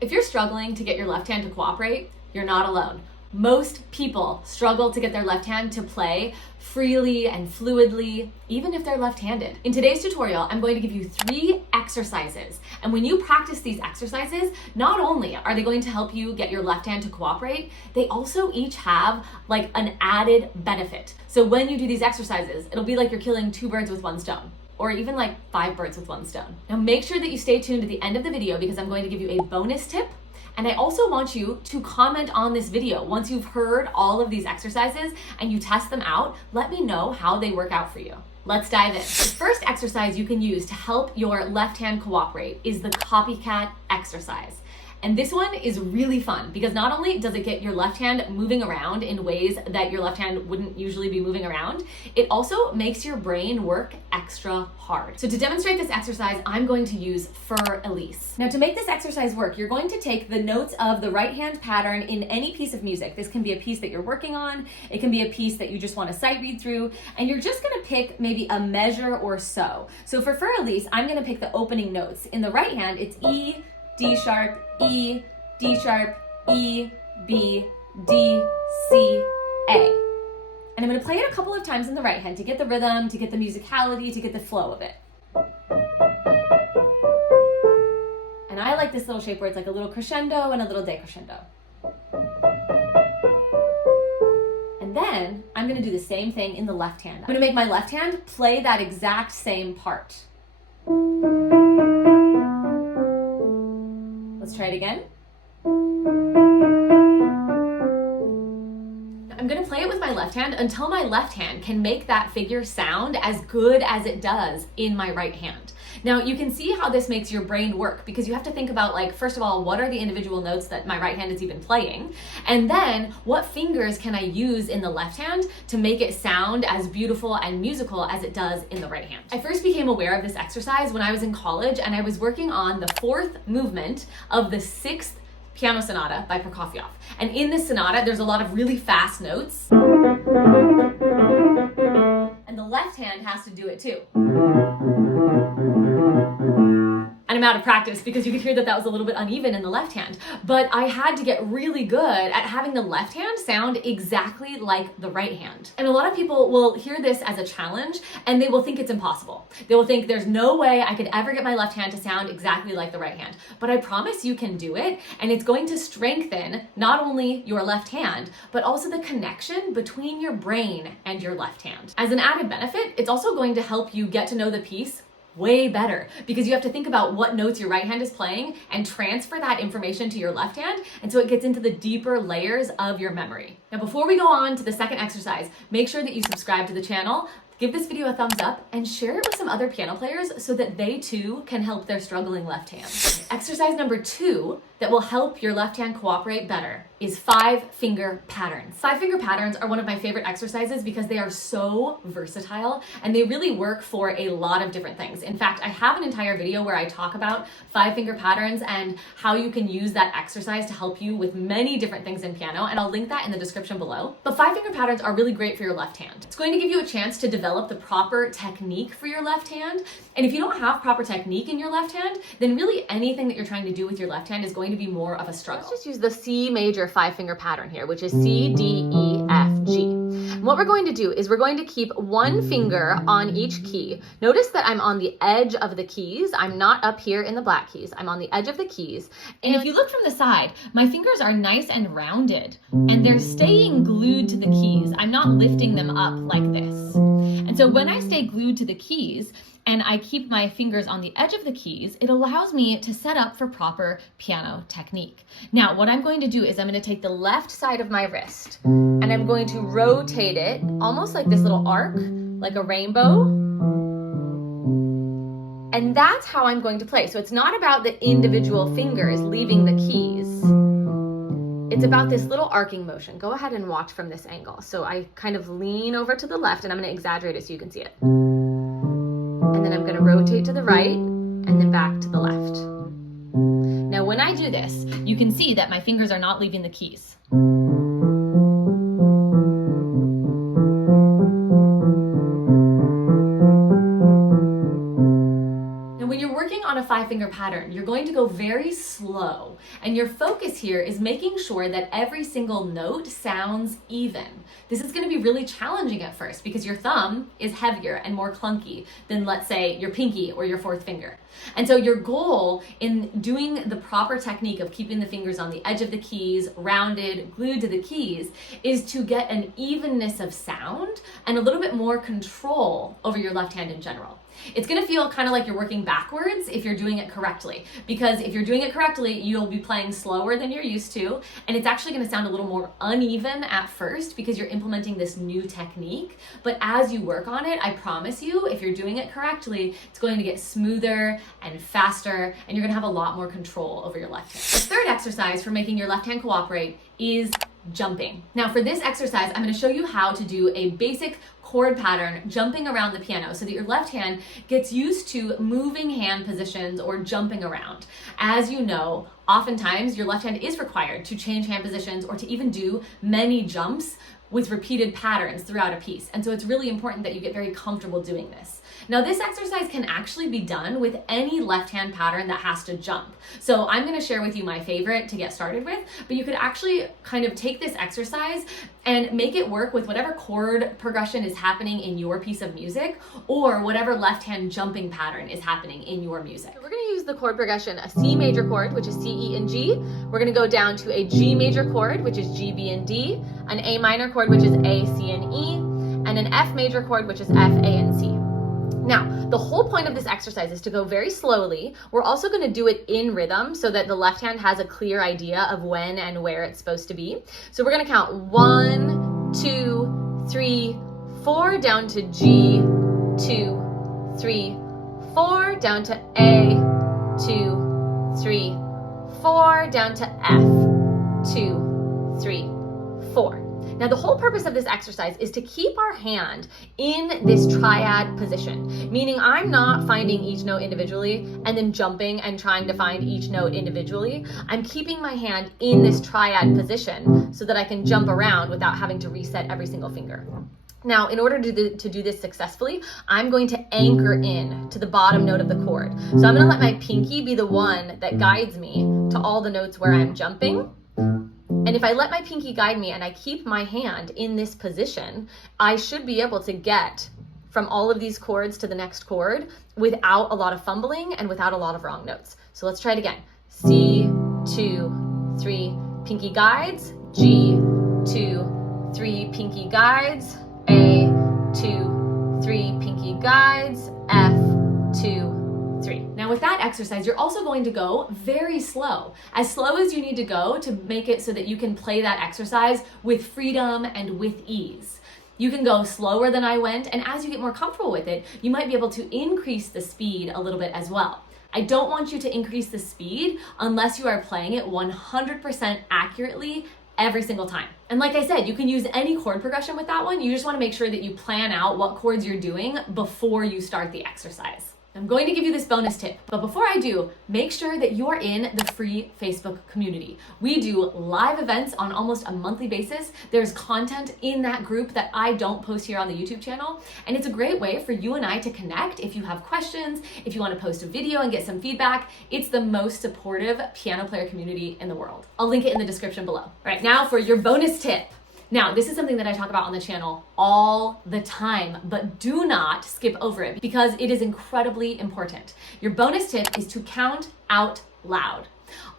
If you're struggling to get your left hand to cooperate, you're not alone. Most people struggle to get their left hand to play freely and fluidly, even if they're left-handed. In today's tutorial, I'm going to give you 3 exercises. And when you practice these exercises, not only are they going to help you get your left hand to cooperate, they also each have like an added benefit. So when you do these exercises, it'll be like you're killing 2 birds with 1 stone. Or even like 5 birds with 1 stone. Now make sure that you stay tuned to the end of the video because I'm going to give you a bonus tip. And I also want you to comment on this video. Once you've heard all of these exercises and you test them out, let me know how they work out for you. Let's dive in. The first exercise you can use to help your left hand cooperate is the Copycat Exercise. And this one is really fun because not only does it get your left hand moving around in ways that your left hand wouldn't usually be moving around, it also makes your brain work extra hard. So to demonstrate this exercise, I'm going to use Fur Elise. Now to make this exercise work, you're going to take the notes of the right hand pattern in any piece of music. This can be a piece that you're working on, it can be a piece that you just want to sight read through, and you're just gonna pick maybe a measure or so. So for Fur Elise, I'm gonna pick the opening notes. In the right hand, it's E, D sharp, E, D sharp, E, B, D, C, A. And I'm going to play it a couple of times in the right hand to get the rhythm, to get the musicality, to get the flow of it. And I like this little shape where it's like a little crescendo and a little decrescendo. And then I'm going to do the same thing in the left hand. I'm going to make my left hand play that exact same part. Let's try it again. I'm gonna play it with my left hand until my left hand can make that figure sound as good as it does in my right hand. Now you can see how this makes your brain work because you have to think about, like, first of all, what are the individual notes that my right hand is even playing? And then what fingers can I use in the left hand to make it sound as beautiful and musical as it does in the right hand? I first became aware of this exercise when I was in college and I was working on the 4th movement of the 6th Piano Sonata by Prokofiev. And in this sonata, there's a lot of really fast notes. And the left hand has to do it too. And I'm out of practice because you could hear that that was a little bit uneven in the left hand. But I had to get really good at having the left hand sound exactly like the right hand. And a lot of people will hear this as a challenge and they will think it's impossible. They will think there's no way I could ever get my left hand to sound exactly like the right hand. But I promise you can do it, and it's going to strengthen not only your left hand, but also the connection between your brain and your left hand. As an added benefit, it's also going to help you get to know the piece way better because you have to think about what notes your right hand is playing and transfer that information to your left hand, and so it gets into the deeper layers of your memory. Now before we go on to the second exercise, make sure that you subscribe to the channel, give this video a thumbs up, and share it with some other piano players so that they too can help their struggling left hand. Exercise number 2 that will help your left hand cooperate better is 5-finger patterns. 5-finger patterns are one of my favorite exercises because they are so versatile and they really work for a lot of different things. In fact, I have an entire video where I talk about 5-finger patterns and how you can use that exercise to help you with many different things in piano, and I'll link that in the description below. But 5-finger patterns are really great for your left hand. It's going to give you a chance to develop the proper technique for your left hand, and if you don't have proper technique in your left hand, then really anything that you're trying to do with your left hand is going to be more of a struggle. Let's just use the C major 5-finger pattern here, which is C, D, E, F, G. And what we're going to do is we're going to keep 1 finger on each key. Notice that I'm on the edge of the keys. I'm not up here in the black keys. I'm on the edge of the keys. And if you look from the side, my fingers are nice and rounded and they're staying glued to the keys. I'm not lifting them up like this. And so when I stay glued to the keys, and I keep my fingers on the edge of the keys, it allows me to set up for proper piano technique. Now, what I'm going to do is I'm going to take the left side of my wrist and I'm going to rotate it almost like this little arc, like a rainbow. And that's how I'm going to play. So it's not about the individual fingers leaving the keys. It's about this little arcing motion. Go ahead and watch from this angle. So I kind of lean over to the left and I'm going to exaggerate it so you can see it. And then I'm going to rotate to the right and then back to the left. Now when I do this, you can see that my fingers are not leaving the keys. Now when you're working on a 5-finger pattern, you're going to go very slow. And your focus here is making sure that every single note sounds even. This is going to be really challenging at first because your thumb is heavier and more clunky than, let's say, your pinky or your 4th finger. And so your goal in doing the proper technique of keeping the fingers on the edge of the keys, rounded, glued to the keys, is to get an evenness of sound and a little bit more control over your left hand in general. It's going to feel kind of like you're working backwards if you're doing it correctly, because if you're doing it correctly, you'll be playing slower than you're used to, and it's actually going to sound a little more uneven at first because you're implementing this new technique. But as you work on it, I promise you, if you're doing it correctly, it's going to get smoother and faster, and you're going to have a lot more control over your left hand. The third exercise for making your left hand cooperate is jumping. Now for this exercise, I'm going to show you how to do a basic chord pattern jumping around the piano so that your left hand gets used to moving hand positions or jumping around. As you know, oftentimes your left hand is required to change hand positions or to even do many jumps with repeated patterns throughout a piece. And so it's really important that you get very comfortable doing this. Now this exercise can actually be done with any left hand pattern that has to jump. So I'm going to share with you my favorite to get started with, but you could actually kind of take this exercise and make it work with whatever chord progression is happening in your piece of music or whatever left hand jumping pattern is happening in your music. So we're going to use the chord progression, a C major chord, which is C, E, and G. We're going to go down to a G major chord, which is G, B, and D, an A minor chord, which is A, C, and E, and an F major chord, which is F, A, and C. Now, the whole point of this exercise is to go very slowly. We're also going to do it in rhythm so that the left hand has a clear idea of when and where it's supposed to be. So we're going to count 1, 2, 3, 4, down to G, 2, 3, 4, down to A, 2, 3, 4, down to F, 2, 3, 4. Now, the whole purpose of this exercise is to keep our hand in this triad position, meaning I'm not finding each note individually and then jumping and trying to find each note individually. I'm keeping my hand in this triad position so that I can jump around without having to reset every single finger. Now, in order to do this successfully, I'm going to anchor in to the bottom note of the chord. So I'm going to let my pinky be the one that guides me to all the notes where I'm jumping. And if I let my pinky guide me and I keep my hand in this position, I should be able to get from all of these chords to the next chord without a lot of fumbling and without a lot of wrong notes. So let's try it again. C, 2, 3, pinky guides, G, 2, 3, pinky guides, A, 2, 3, pinky guides, F, 2, 3. Now with that exercise, you're also going to go very slow as you need to go to make it so that you can play that exercise with freedom and with ease. You can go slower than I went, and as you get more comfortable with it, you might be able to increase the speed a little bit as well. I don't want you to increase the speed unless you are playing it 100% accurately every single time. And like I said, you can use any chord progression with that one. You just want to make sure that you plan out what chords you're doing before you start the exercise. I'm going to give you this bonus tip, but before I do, make sure that you are in the free Facebook community. We do live events on almost a monthly basis. There's content in that group that I don't post here on the YouTube channel, and it's a great way for you and I to connect. If you have questions, if you want to post a video and get some feedback, it's the most supportive piano player community in the world. I'll link it in the description below. All right, now for your bonus tip. Now, this is something that I talk about on the channel all the time, but do not skip over it because it is incredibly important. Your bonus tip is to count out loud.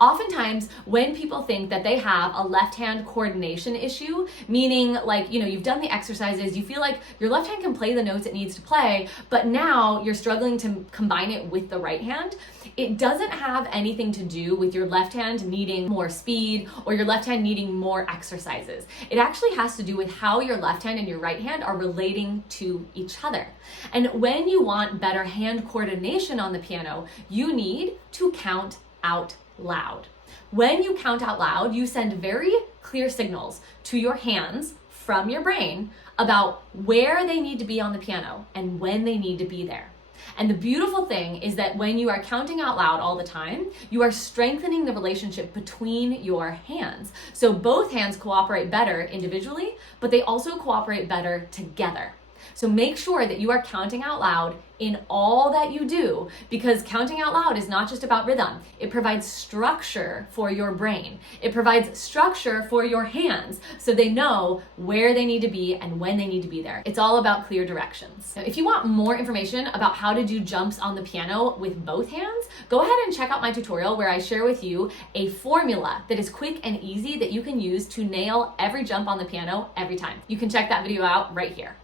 Oftentimes, when people think that they have a left-hand coordination issue, meaning like, you've done the exercises, you feel like your left hand can play the notes it needs to play, but now you're struggling to combine it with the right hand, it doesn't have anything to do with your left hand needing more speed or your left hand needing more exercises. It actually has to do with how your left hand and your right hand are relating to each other. And when you want better hand coordination on the piano, you need to count out loud. When you count out loud, you send very clear signals to your hands from your brain about where they need to be on the piano and when they need to be there. And the beautiful thing is that when you are counting out loud all the time, you are strengthening the relationship between your hands. So both hands cooperate better individually, but they also cooperate better together. So make sure that you are counting out loud in all that you do, because counting out loud is not just about rhythm. It provides structure for your brain. It provides structure for your hands so they know where they need to be and when they need to be there. It's all about clear directions. Now, if you want more information about how to do jumps on the piano with both hands, go ahead and check out my tutorial where I share with you a formula that is quick and easy that you can use to nail every jump on the piano every time. You can check that video out right here.